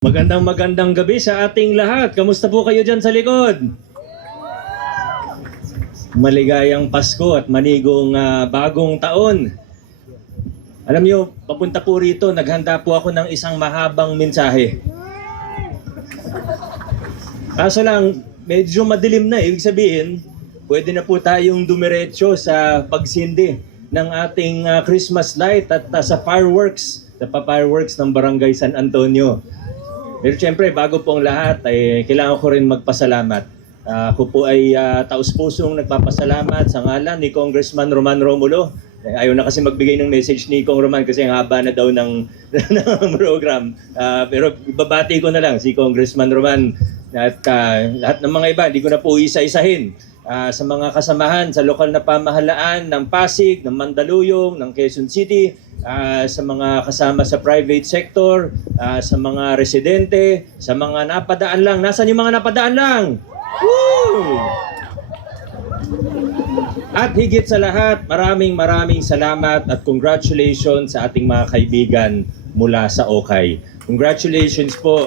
Magandang magandang gabi sa ating lahat. Kamusta po kayo dyan sa likod? Maligayang Pasko at manigong ah, bagong taon. Alam niyo, papunta po rito, naghanda po ako ng isang mahabang mensahe. Kaso lang, medyo madilim na. Ibig sabihin, pwede na po tayong dumiretso sa pagsindi ng ating ah, Christmas light at ah, sa fireworks, sa pa-fireworks ng Barangay San Antonio. Pero siyempre, bago po ang lahat, ay kailangan ko rin magpasalamat. Ah, ako po ay ah, taus-pusong nagpapasalamat sa ngalan ni Congressman Roman Romulo. Eh, Ayaw na kasi magbigay ng message ni Kong Roman kasi ang haba na daw ng, ng program. Ah, pero babati ko na lang si Congressman Roman at ah, lahat ng mga iba, hindi ko na po isa-isahin. Ah, sa mga kasamahan sa lokal na pamahalaan ng Pasig, ng Mandaluyong, ng Quezon City, ah, sa mga kasama sa private sector, ah, sa mga residente, sa mga napadaan lang. Nasaan yung mga napadaan lang? Woo! At higit sa lahat, maraming maraming salamat at congratulations sa ating mga kaibigan mula sa Okay. Congratulations po.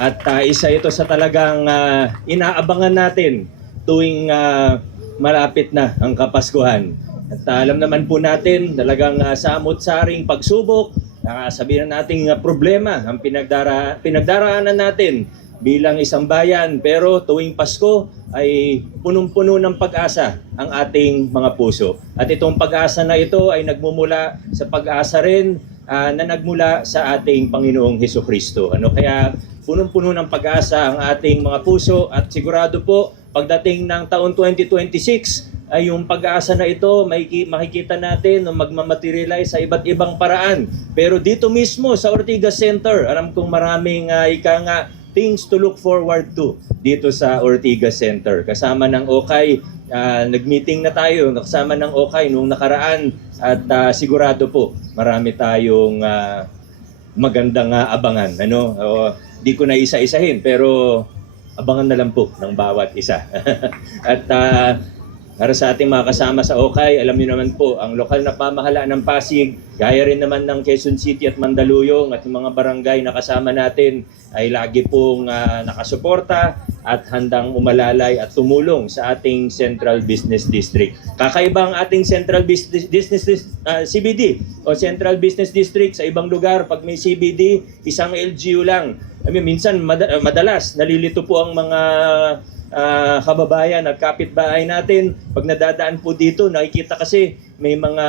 At ah, isa ito sa talagang ah, inaabangan natin tuwing ah, malapit na ang Kapaskuhan. At ah, alam naman po natin, talagang uh, samot-saring pagsubok, uh, sabihin na nating ah, problema ang pinagdara pinagdaraanan natin bilang isang bayan. Pero tuwing Pasko ay punong-puno ng pag-asa ang ating mga puso. At itong pag-asa na ito ay nagmumula sa pag-asa rin ah, na nagmula sa ating Panginoong Heso Kristo. Ano kaya punong-puno ng pag-asa ang ating mga puso at sigurado po pagdating ng taon 2026 ay yung pag-asa na ito makikita natin na magmamaterialize sa iba't ibang paraan. Pero dito mismo sa Ortigas Center, alam kong maraming uh, ika nga things to look forward to dito sa Ortigas Center. Kasama ng Okay, ah, nag-meeting na tayo, kasama ng Okay nung nakaraan at ah, sigurado po marami tayong ah, magandang ah, abangan. Ano? O, di ko na isa-isahin pero abangan na lang po ng bawat isa. at ah, para sa ating mga kasama sa Okay, alam niyo naman po, ang lokal na pamahalaan ng Pasig, gaya rin naman ng Quezon City at Mandaluyong at yung mga barangay na kasama natin ay lagi pong ah, nakasuporta at handang umalalay at tumulong sa ating Central Business District. Kakaiba ang ating Central Business, Business Dis- ah, CBD o Central Business District sa ibang lugar pag may CBD, isang LGU lang. I mean, minsan mad- madalas nalilito po ang mga ah, kababayan at kapitbahay natin. Pag nadadaan po dito, nakikita kasi may mga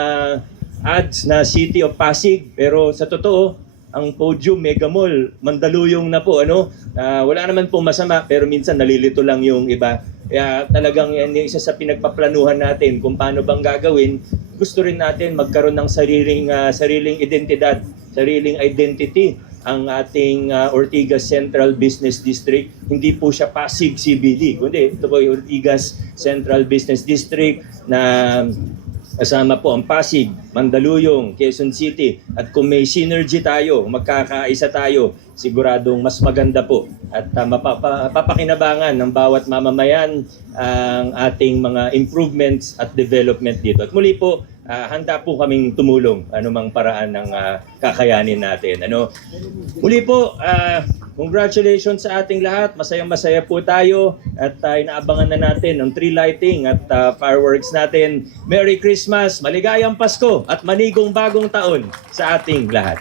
ads na City of Pasig. Pero sa totoo, ang podium, Mega Mall, Mandaluyong na po. Ano? Ah, wala naman po masama, pero minsan nalilito lang yung iba. Kaya talagang yan yung isa sa pinagpaplanuhan natin kung paano bang gagawin. Gusto rin natin magkaroon ng sariling, ah, sariling identidad, sariling identity ang ating ah, Ortigas Central Business District. Hindi po siya Pasig CBD, kundi ito po yung Ortigas Central Business District na kasama po ang Pasig, Mandaluyong, Quezon City. At kung may synergy tayo, magkakaisa tayo, siguradong mas maganda po at uh, mapapa- mapapakinabangan ng bawat mamamayan ang ating mga improvements at development dito. At muli po, ah, handa po kaming tumulong anumang paraan ng ah, kakayanin natin. Ano? Muli po, ah, congratulations sa ating lahat. Masayang masaya po tayo at uh, inaabangan na natin ang tree lighting at ah, fireworks natin. Merry Christmas, maligayang Pasko at manigong bagong taon sa ating lahat.